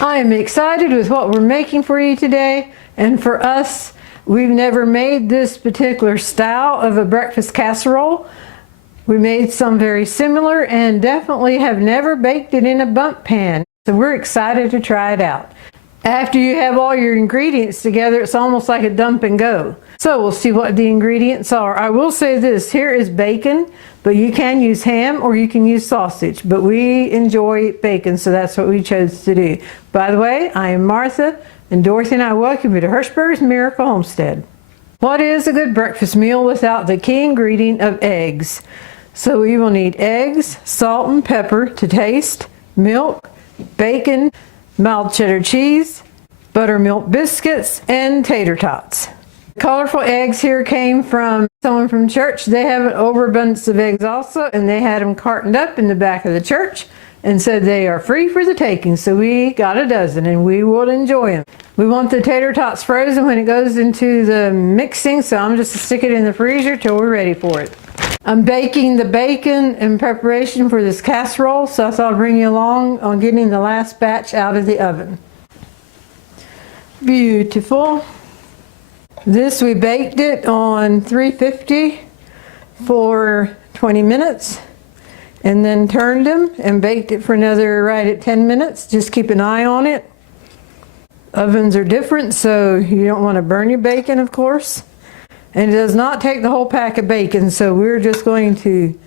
I am excited with what we're making for you today, and for us, we've never made this particular style of a breakfast casserole. We made some very similar and definitely have never baked it in a Bundt pan, so we're excited to try it out. After you have all your ingredients together, it's almost like a dump and go. So we'll see what the ingredients are. I will say this, here is bacon, but you can use ham or you can use sausage, but we enjoy bacon, so that's what we chose to do. By the way, I am Martha, and Dorothy and I welcome you to Hirschberg's Miracle Homestead. What is a good breakfast meal without the key ingredient of eggs? So we will need eggs, salt and pepper to taste, milk, bacon, mild cheddar cheese, buttermilk biscuits, and tater tots. Colorful eggs here came from someone from church. They have an overabundance of eggs also, and they had them cartoned up in the back of the church and said they are free for the taking. So we got a dozen and we will enjoy them. We want the tater tots frozen when it goes into the mixing, so I'm just to stick it in the freezer till we're ready for it. I'm baking the bacon in preparation for this casserole, so I thought I'd bring you along on getting the last batch out of the oven. Beautiful. This, we baked it on 350 for 20 minutes and then turned them and baked it for another right at 10 minutes. Just keep an eye on it. Ovens are different, so you don't want to burn your bacon, of course. And it does not take the whole pack of bacon, so we're just going to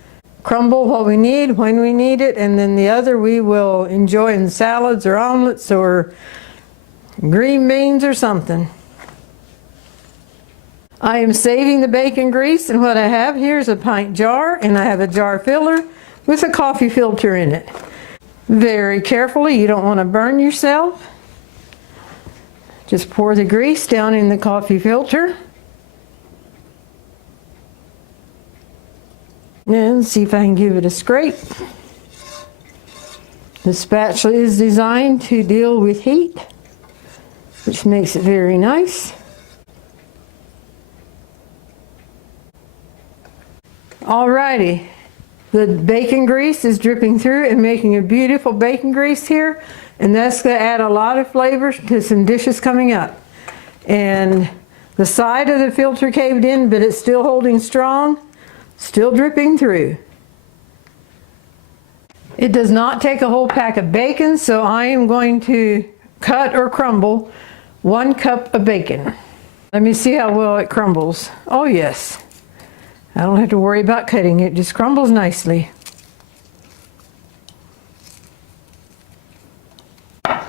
crumble what we need when we need it, and then the other we will enjoy in salads or omelets or green beans or something. I am saving the bacon grease, and what I have here is a pint jar, and I have a jar filler with a coffee filter in it. Very carefully, you don't want to burn yourself. Just pour the grease down in the coffee filter. And see if I can give it a scrape. The spatula is designed to deal with heat, which makes it very nice. Alrighty, the bacon grease is dripping through and making a beautiful bacon grease here, and that's going to add a lot of flavor to some dishes coming up. And the side of the filter caved in, but it's still holding strong, still dripping through. It does not take a whole pack of bacon, so I am going to cut or crumble 1 cup of bacon. Let me see how well it crumbles. Oh yes. I don't have to worry about cutting it, just crumbles nicely.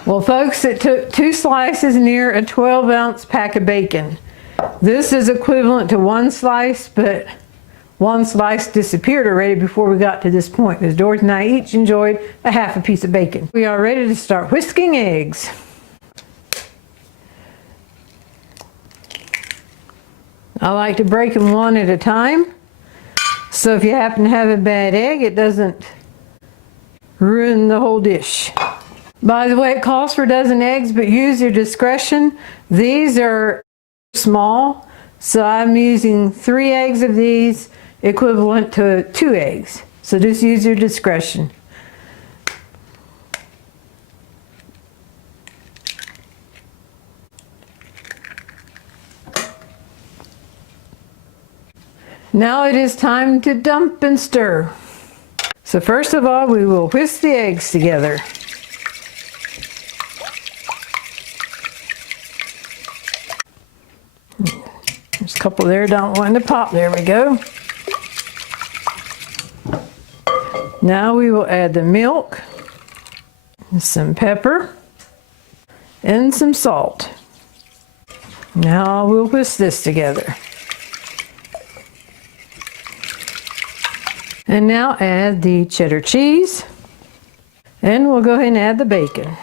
Well folks, it took 2 slices near a 12-ounce pack of bacon. This is equivalent to 1 slice, but 1 slice disappeared already before we got to this point, because Dorothy and I each enjoyed a half a piece of bacon. We are ready to start whisking eggs. I like to break them 1 at a time, so if you happen to have a bad egg, it doesn't ruin the whole dish. By the way, it calls for a dozen eggs, but use your discretion. These are small, so I'm using 3 eggs of these, equivalent to 2 eggs. So just use your discretion. Now it is time to dump and stir. So first of all, we will whisk the eggs together. There's a couple there, don't want to pop. There we go. Now we will add the milk, some pepper, and some salt. Now we'll whisk this together. And now add the cheddar cheese, and we'll go ahead and add the bacon.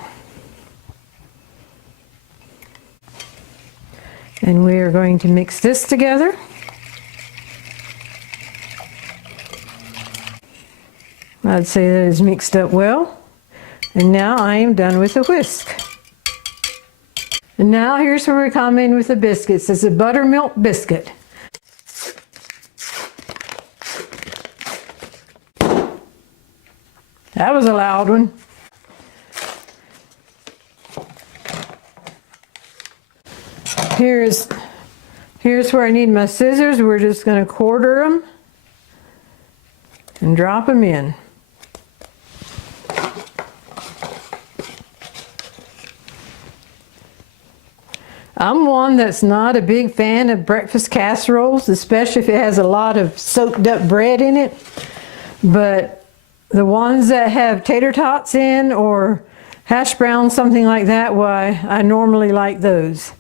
And we are going to mix this together. I'd say that is mixed up well. And now I am done with the whisk. And now here's where we come in with the biscuits. It's a buttermilk biscuit. That was a loud one. Here's where I need my scissors. We're just going to quarter them and drop them in. I'm one that's not a big fan of breakfast casseroles, especially if it has a lot of soaked up bread in it. But the ones that have tater tots in or hash browns, something like that, why, I normally like those.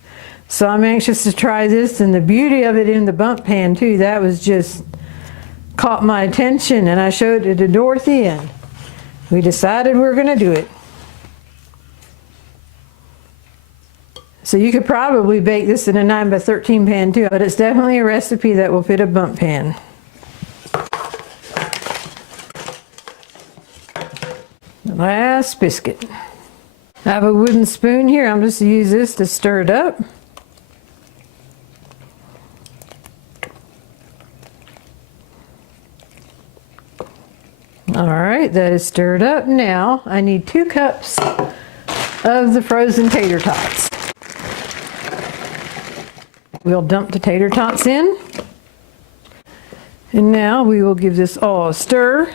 So I'm anxious to try this, and the beauty of it in the Bundt pan too, that was just caught my attention, and I showed it to Dorothy and we decided we're going to do it. So you could probably bake this in a 9x13 pan too, but it's definitely a recipe that will fit a Bundt pan. The last biscuit. I have a wooden spoon here. I'm just going to use this to stir it up. All right, that is stirred up. Now I need 2 cups of the frozen tater tots. We'll dump the tater tots in. And now we will give this all a stir.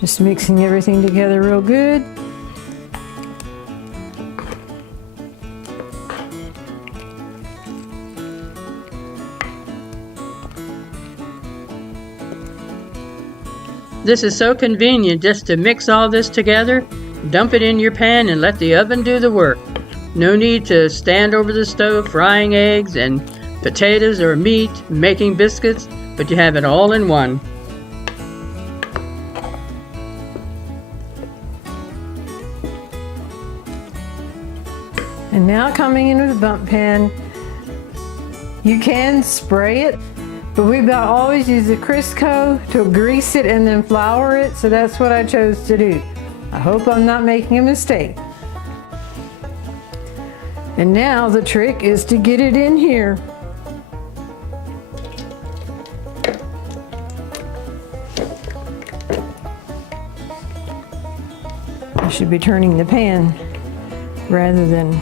Just mixing everything together real good. This is so convenient just to mix all this together, dump it in your pan and let the oven do the work. No need to stand over the stove frying eggs and potatoes or meat, making biscuits, but you have it all in one. And now coming into the Bundt pan, you can spray it, but we've always used the Crisco to grease it and then flour it, so that's what I chose to do. I hope I'm not making a mistake. And now the trick is to get it in here. I should be turning the pan rather than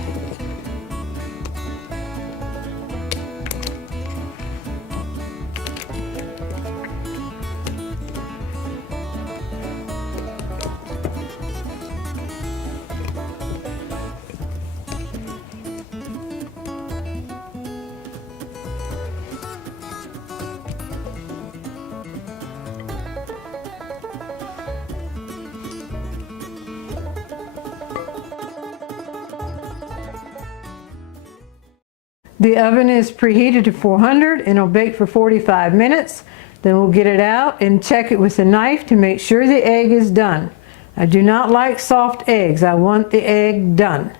The oven is preheated to 400 and it'll bake for 45 minutes. Then we'll get it out and check it with a knife to make sure the egg is done. I do not like soft eggs. I want the egg done.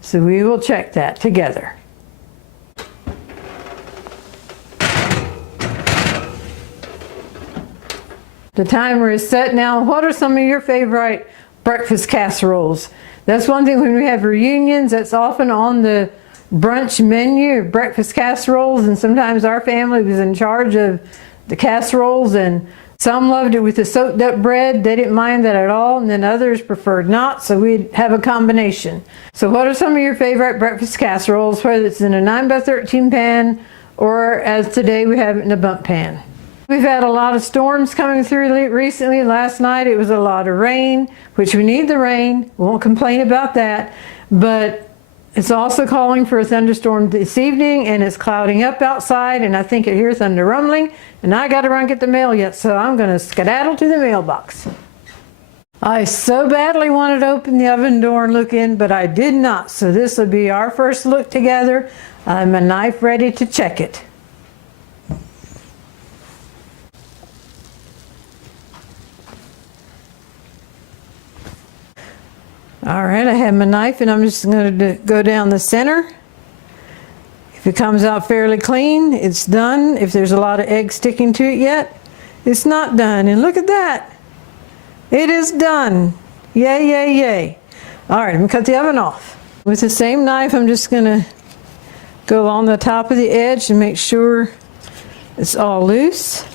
So we will check that together. The timer is set now. What are some of your favorite breakfast casseroles? That's one thing when we have reunions, that's often on the brunch menu, breakfast casseroles, and sometimes our family was in charge of the casseroles, and some loved it with the soaked up bread. They didn't mind that at all, and then others preferred not, so we'd have a combination. So what are some of your favorite breakfast casseroles, whether it's in a 9x13 pan or as today we have it in a Bundt pan? We've had a lot of storms coming through recently. Last night it was a lot of rain, which we need the rain. We won't complain about that, but it's also calling for a thunderstorm this evening, and it's clouding up outside, and I think I hear thunder rumbling, and I got to run get the mail yet, so I'm going to skedaddle to the mailbox. I so badly wanted to open the oven door and look in, but I did not, so this will be our first look together. I have my knife ready to check it. All right, I have my knife and I'm just going to go down the center. If it comes out fairly clean, it's done. If there's a lot of egg sticking to it yet, it's not done. And look at that. It is done. Yay, yay, yay. All right, I'm going to cut the oven off. With the same knife, I'm just going to go along the top of the edge and make sure it's all loose.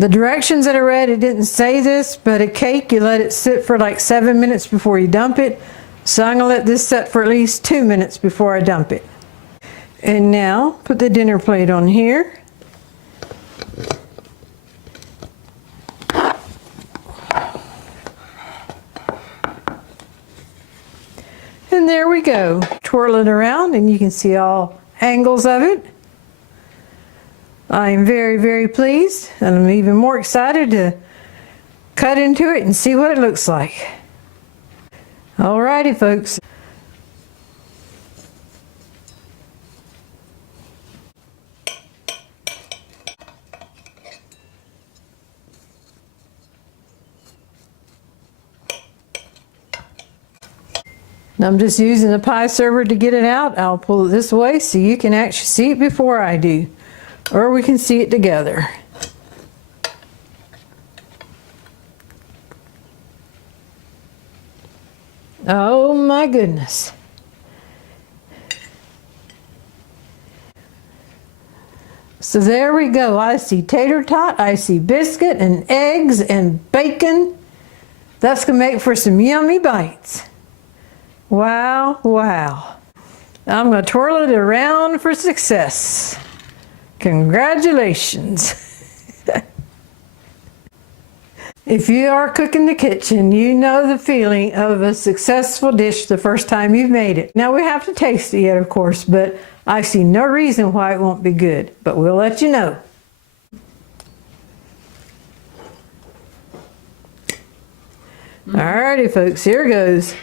The directions that I read, it didn't say this, but a cake, you let it sit for like 7 minutes before you dump it. So I'm gonna let this set for at least 2 minutes before I dump it. And now, put the dinner plate on here. And there we go. Twirl it around and you can see all angles of it. I am very, very pleased, and I'm even more excited to cut into it and see what it looks like. Alrighty, folks. I'm just using the pie server to get it out. I'll pull it this way so you can actually see it before I do, or we can see it together. Oh my goodness. So there we go. I see tater tot, I see biscuit and eggs and bacon. That's gonna make for some yummy bites. Wow, wow. I'm going to twirl it around for success. Congratulations. If you are cooking in the kitchen, you know the feeling of a successful dish the first time you've made it. Now we have to taste it yet, of course, but I see no reason why it won't be good, but we'll let you know. Alrighty, folks, here goes.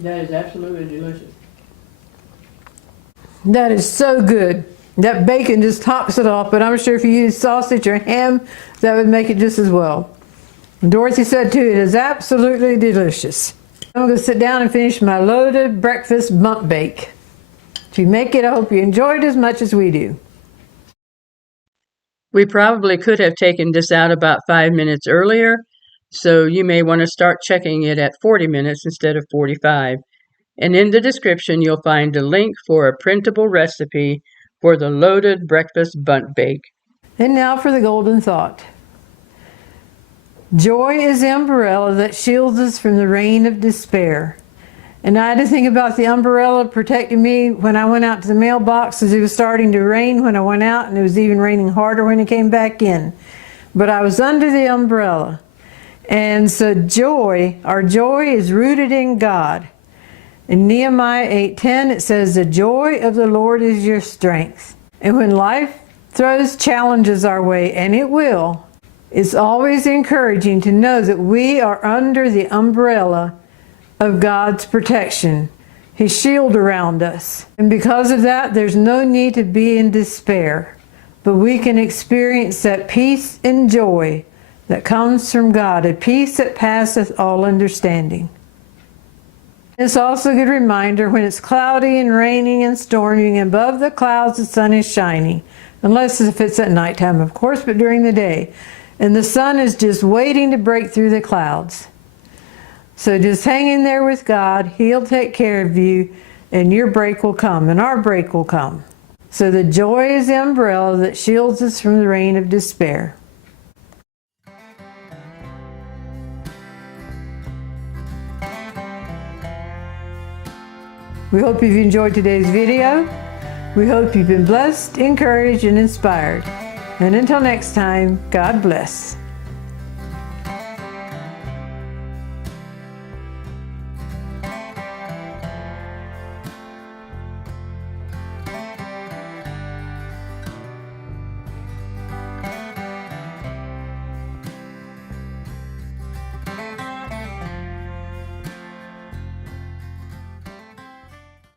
That is absolutely delicious. That is so good. That bacon just tops it off, but I'm sure if you use sausage or ham, that would make it just as well. Dorothy said too, it is absolutely delicious. I'm going to sit down and finish my loaded breakfast Bundt bake. If you make it, I hope you enjoy it as much as we do. We probably could have taken this out about 5 minutes earlier, so you may want to start checking it at 40 minutes instead of 45. And in the description, you'll find a link for a printable recipe for the loaded breakfast Bundt bake. And now for the golden thought. Joy is the umbrella that shields us from the rain of despair. And I had to think about the umbrella protecting me when I went out to the mailbox, as it was starting to rain when I went out, and it was even raining harder when I came back in. But I was under the umbrella. And so joy, our joy is rooted in God. In Nehemiah 8:10 it says, the joy of the Lord is your strength. And when life throws challenges our way, and it will, it's always encouraging to know that we are under the umbrella of God's protection, His shield around us. And because of that, there's no need to be in despair, but we can experience that peace and joy that comes from God, a peace that passeth all understanding. It's also a good reminder when it's cloudy and raining and storming, above the clouds the sun is shining, unless if it's at nighttime, of course, but during the day. And the sun is just waiting to break through the clouds. So just hang in there with God. He'll take care of you, and your break will come, and our break will come. So the joy is the umbrella that shields us from the rain of despair. We hope you've enjoyed today's video. We hope you've been blessed, encouraged, and inspired. And until next time, God bless.